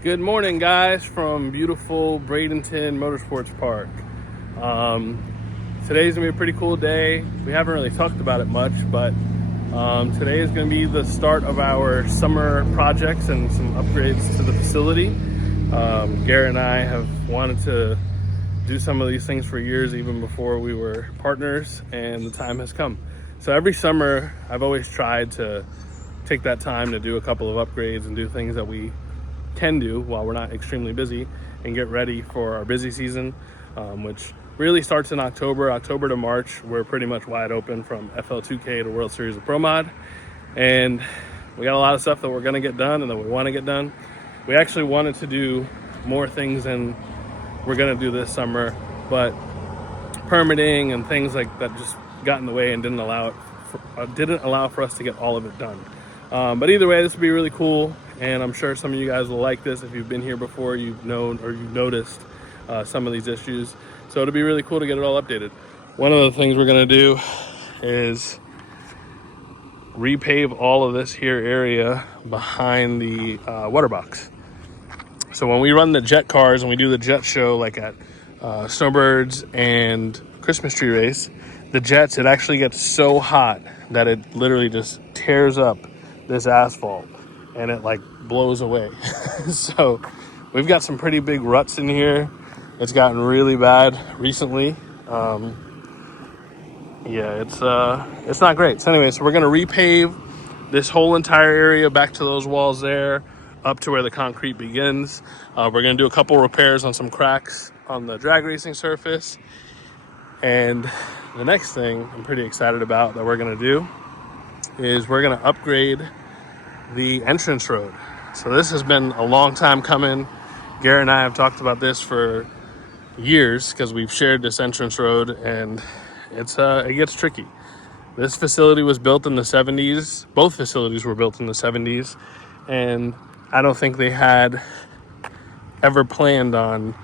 Good morning, guys, from beautiful Bradenton Motorsports Park. Today's gonna be a pretty cool day. We haven't really talked about it much, but today is gonna be the start of our summer projects and some upgrades to the facility. Garrett and I have wanted to do some of these things for years, even before we were partners, and the time has come. So every summer, I've always tried to take that time to do a couple of upgrades and do things that we can do while we're not extremely busy and get ready for our busy season, which really starts in October to March. We're pretty much wide open from FL2K to World Series of Pro Mod, and we got a lot of stuff that we're going to get done and that we want to get done. We actually wanted to do more things than we're going to do this summer, but permitting and things like that just got in the way and didn't allow for us to get all of it done. But either way, this will be really cool, and I'm sure some of you guys will like this. If you've been here before, you've known or you've noticed some of these issues. So it'll be really cool to get it all updated. One of the things we're going to do is repave all of this here area behind the water box. So when we run the jet cars and we do the jet show, like at Snowbirds and Christmas Tree Race, the jets, it actually gets so hot that it literally just tears up this asphalt and it like blows away. So we've got some pretty big ruts in here. It's gotten really bad recently. It's not great. So anyway, so we're gonna repave this whole entire area back to those walls there, up to where the concrete begins. We're gonna do a couple repairs on some cracks on the drag racing surface. And the next thing I'm pretty excited about that we're gonna do is we're gonna upgrade the entrance road. So this has been a long time coming. Garrett and I have talked about this for years because we've shared this entrance road, and it gets tricky. This facility was built in the 70s. Both facilities were built in the 70s, and I don't think they had ever planned on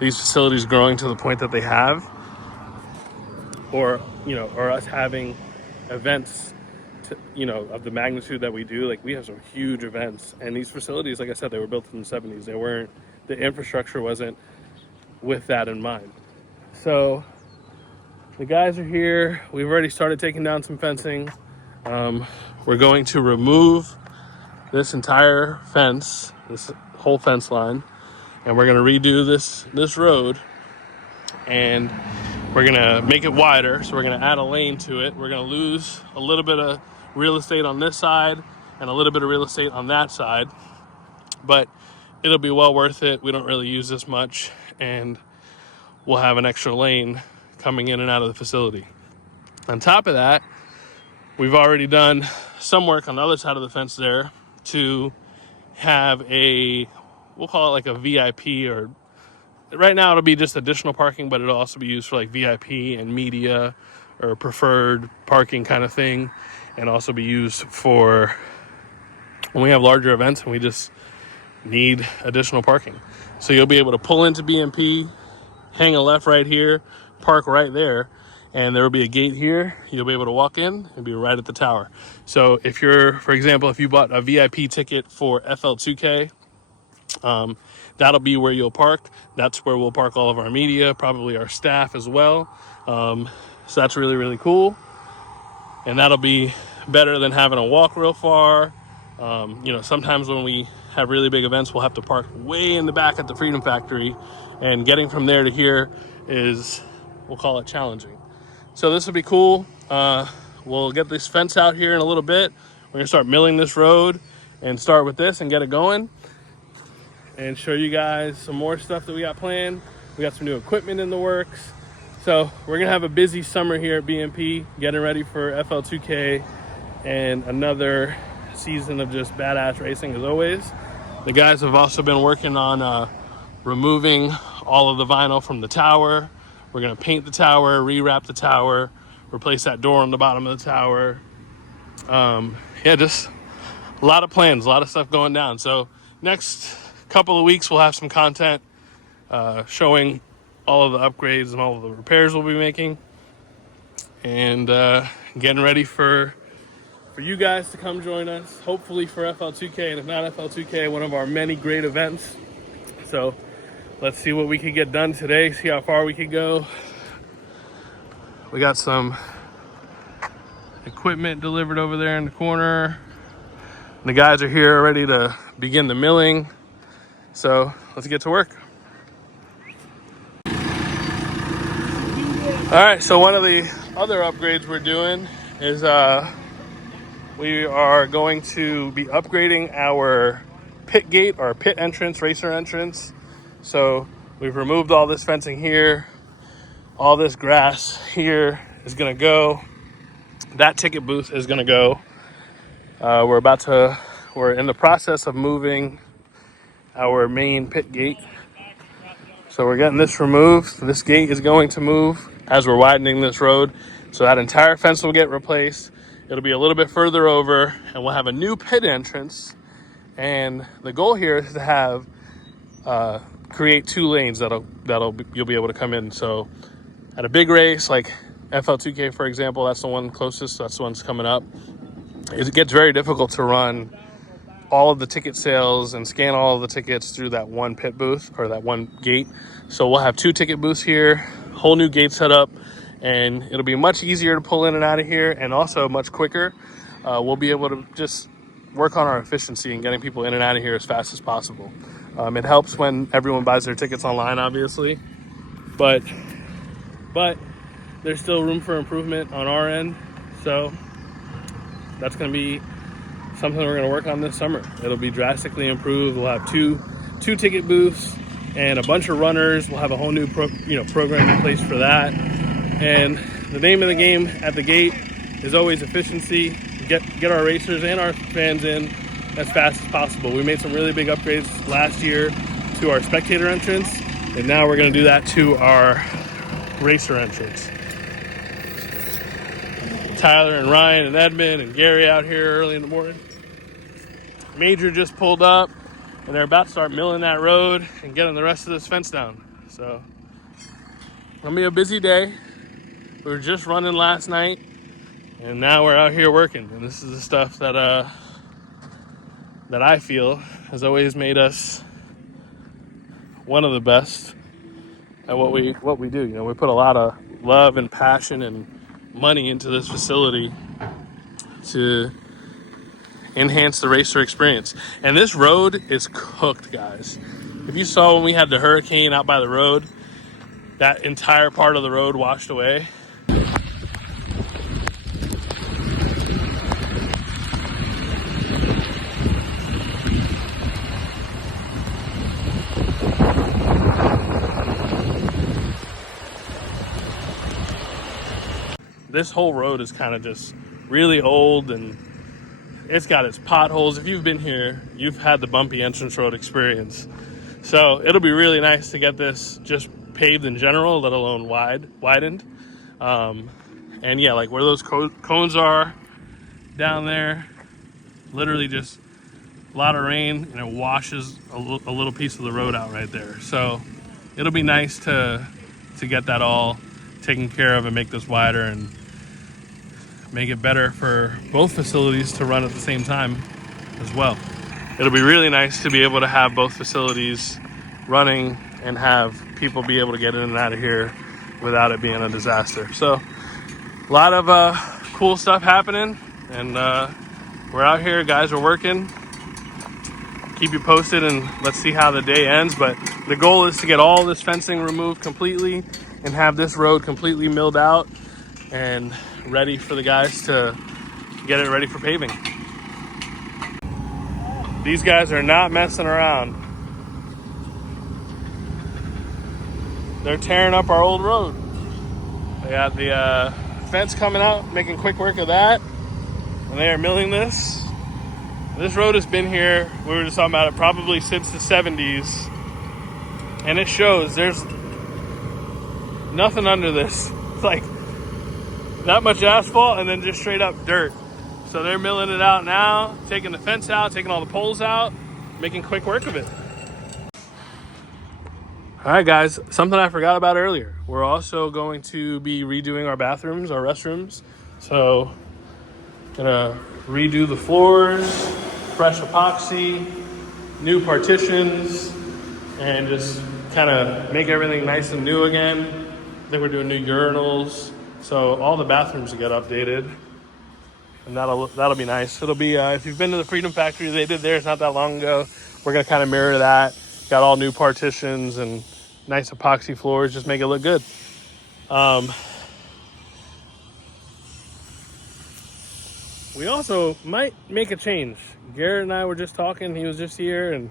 these facilities growing to the point that they have, or us having events of the magnitude that we do. Like, we have some huge events, and these facilities, like I said, they were built in the 70s. The infrastructure wasn't with that in mind. So the guys are here. We've already started taking down some fencing. We're going to remove this entire fence, this whole fence line, and we're going to redo this road, and we're going to make it wider. So we're going to add a lane to it. We're going to lose a little bit of real estate on this side and a little bit of real estate on that side, but it'll be well worth it. We don't really use this much, and we'll have an extra lane coming in and out of the facility. On top of that, we've already done some work on the other side of the fence there to have we'll call it like a VIP, or right now it'll be just additional parking, but it'll also be used for like VIP and media or preferred parking kind of thing, and also be used for when we have larger events and we just need additional parking. So you'll be able to pull into BMP, hang a left right here, park right there, and there will be a gate here. You'll be able to walk in and be right at the tower. So if for example, if you bought a VIP ticket for FL2K, that'll be where you'll park. That's where we'll park all of our media, probably our staff as well. So that's really, really cool. And that'll be better than having to walk real far. Sometimes when we have really big events, we'll have to park way in the back at the Freedom Factory, and getting from there to here is, we'll call it, challenging. So this will be cool. We'll get this fence out here in a little bit. We're gonna start milling this road and start with this and get it going, and show you guys some more stuff that we got planned. We got some new equipment in the works. So we're gonna have a busy summer here at BMP, getting ready for FL2K and another season of just badass racing as always. The guys have also been working on removing all of the vinyl from the tower. We're gonna paint the tower, rewrap the tower, replace that door on the bottom of the tower. Just a lot of plans, a lot of stuff going down. So next couple of weeks we'll have some content showing all of the upgrades and all of the repairs we'll be making, and getting ready for for you guys to come join us, hopefully for FL2K, and if not FL2K, one of our many great events. So let's see what we can get done today, see how far we can go. We got some equipment delivered over there in the corner. The guys are here ready to begin the milling. So let's get to work. All right, so one of the other upgrades we're doing is we are going to be upgrading our pit gate, our pit entrance, racer entrance. So we've removed all this fencing here. All this grass here is gonna go. That ticket booth is gonna go. We're in the process of moving our main pit gate. So we're getting this removed. This gate is going to move as we're widening this road. So that entire fence will get replaced. It'll be a little bit further over and we'll have a new pit entrance. And the goal here is to have, create 2 lanes you'll be able to come in. So at a big race like FL2K, for example, that's the one closest, that's the one that's coming up. It gets very difficult to run all of the ticket sales and scan all of the tickets through that one pit booth or that one gate. So we'll have 2 ticket booths here, whole new gate set up, and it'll be much easier to pull in and out of here and also much quicker. We'll be able to just work on our efficiency and getting people in and out of here as fast as possible. It helps when everyone buys their tickets online, obviously, but there's still room for improvement on our end. So that's going to be something we're going to work on this summer. It'll be drastically improved. We'll have two ticket booths and a bunch of runners. We'll have a whole new program in place for that. And the name of the game at the gate is always efficiency. Get our racers and our fans in as fast as possible. We made some really big upgrades last year to our spectator entrance, and now we're going to do that to our racer entrance. Tyler and Ryan and Edmund and Gary out here early in the morning. Major just pulled up and they're about to start milling that road and getting the rest of this fence down. So it'll be a busy day. We were just running last night and now we're out here working. And this is the stuff that I feel has always made us one of the best at what we do. You know, we put a lot of love and passion and money into this facility to enhance the racer experience. And this road is cooked, guys. If you saw when we had the hurricane out by the road, that entire part of the road washed away. This whole road is kind of just really old and it's got its potholes. If you've been here, you've had the bumpy entrance road experience. So it'll be really nice to get this just paved in general, let alone widened. And yeah, like where those cones are down there, literally just a lot of rain and it washes a little piece of the road out right there. So it'll be nice to get that all taken care of and make this wider and make it better for both facilities to run at the same time as well. It'll be really nice to be able to have both facilities running and have people be able to get in and out of here without it being a disaster. So a lot of cool stuff happening and we're out here, guys are working. Keep you posted and let's see how the day ends. But the goal is to get all this fencing removed completely and have this road completely milled out and ready for the guys to get it ready for paving. These guys are not messing around. They're tearing up our old road. They got the fence coming out, making quick work of that. And they are milling this. This road has been here, we were just talking about it, probably since the 70s. And it shows there's nothing under this. It's like that much asphalt and then just straight up dirt. So they're milling it out now, taking the fence out, taking all the poles out, making quick work of it. All right, guys, something I forgot about earlier. We're also going to be redoing our bathrooms, our restrooms. So Gonna redo the floors, fresh epoxy, new partitions, and just kind of make everything nice and new again. I think we're doing new urinals, so all the bathrooms get updated, and that'll be nice. It'll be if you've been to the Freedom Factory, they did theirs not that long ago. We're gonna kind of mirror that. Got all new partitions and nice epoxy floors, just make it look good. We also might make a change. Garrett and I were just talking. He was just here, and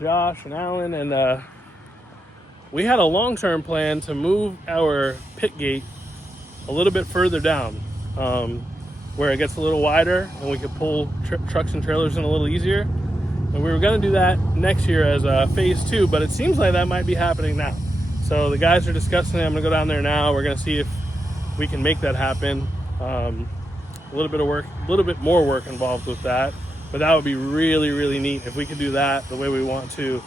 Josh and Alan, and we had a long-term plan to move our pit gate a little bit further down, where it gets a little wider and we could pull trucks and trailers in a little easier. And we were going to do that next year as phase 2, but it seems like that might be happening now. So the guys are discussing it. I'm going to go down there now. We're going to see if we can make that happen. A little bit more work involved with that, but that would be really, really neat if we could do that the way we want to,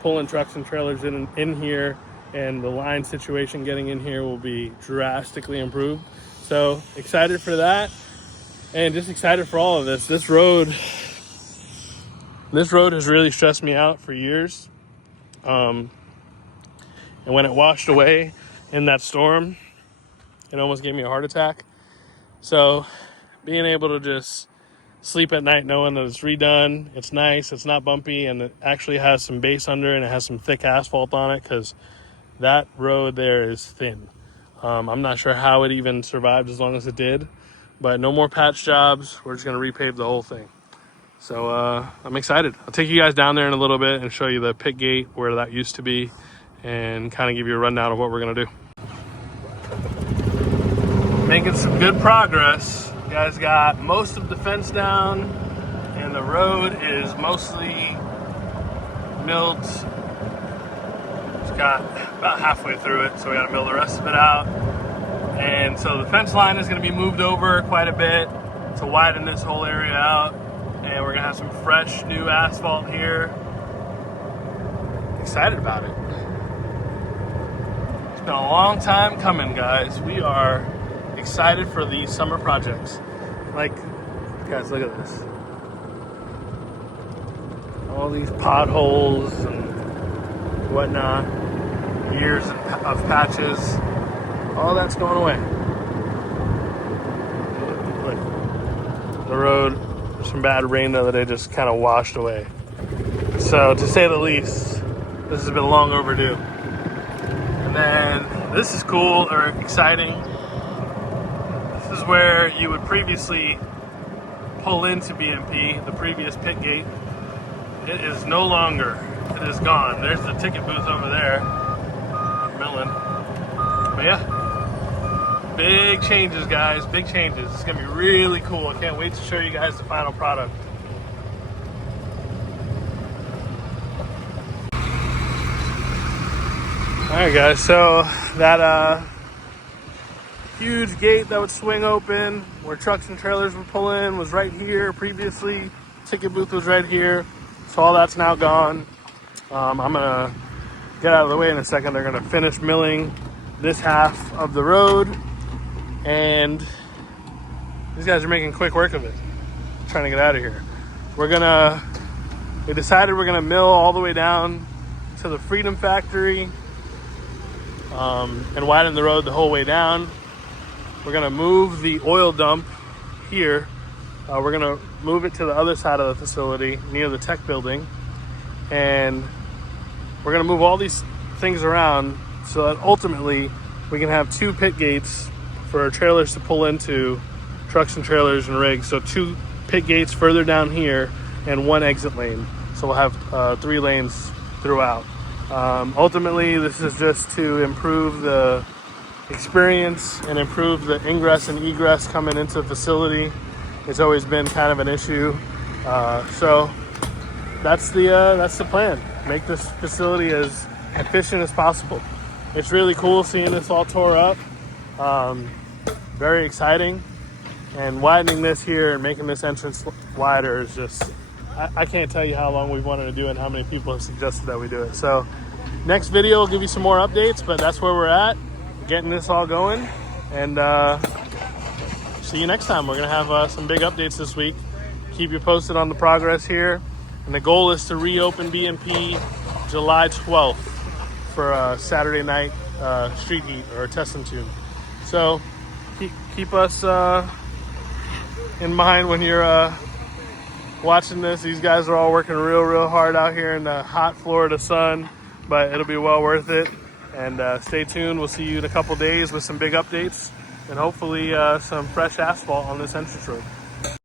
pulling trucks and trailers in here, and the line situation getting in here will be drastically improved. So excited for that, and just excited for all of this. This road has really stressed me out for years. And when it washed away in that storm, it almost gave me a heart attack. So being able to just sleep at night knowing that it's redone, it's nice, it's not bumpy, and it actually has some base under and it has some thick asphalt on it, because that road there is thin. I'm not sure how it even survived as long as it did, but no more patch jobs. We're just going to repave the whole thing. So I'm excited. I'll take you guys down there in a little bit and show you the pit gate where that used to be, and kind of give you a rundown of what we're going to do. Making some good progress. You guys got most of the fence down, and the road is mostly milled. It's got about halfway through it, so we got to mill the rest of it out. And so the fence line is going to be moved over quite a bit to widen this whole area out, and we're going to have some fresh new asphalt here. Excited about it. It's been a long time coming, guys. We are excited for these summer projects. Like, guys, look at this. All these potholes and whatnot, years of patches, all that's going away. Look, the road, some bad rain the other day just kind of washed away. So, to say the least, this has been long overdue. And then, this is cool, or exciting. This is where you would previously pull into BMP, the previous pit gate. It is no longer. It is gone. There's the ticket booth over there. Milling. But yeah, big changes, guys. Big changes. It's going to be really cool. I can't wait to show you guys the final product. Alright, guys. So that huge gate that would swing open where trucks and trailers would pull in was right here previously. Ticket booth was right here. So all that's now gone. I'm gonna get out of the way in a second. They're gonna finish milling this half of the road, and these guys are making quick work of it. Trying to get out of here. We decided we're gonna mill all the way down to the Freedom Factory, and widen the road the whole way down. We're gonna move the oil dump here. We're gonna move it to the other side of the facility near the tech building, and we're gonna move all these things around so that ultimately we can have 2 pit gates for our trailers to pull into, trucks and trailers and rigs. So 2 pit gates further down here and 1 exit lane. So we'll have 3 lanes throughout. Ultimately, this is just to improve the experience and improve the ingress and egress coming into the facility. It's always been kind of an issue. So that's the plan. Make this facility as efficient as possible. It's really cool seeing this all tore up. Very exciting. And widening this here and making this entrance wider is just, I can't tell you how long we've wanted to do it and how many people have suggested that we do it. So next video will give you some more updates, but that's where we're at, getting this all going. And see you next time. We're going to have some big updates this week. Keep you posted on the progress here. And the goal is to reopen BMP July 12th for a Saturday night street heat or a test and tune. So keep us in mind when you're watching this. These guys are all working real hard out here in the hot Florida sun, but it'll be well worth it. And stay tuned. We'll see you in a couple days with some big updates and hopefully some fresh asphalt on this entrance road.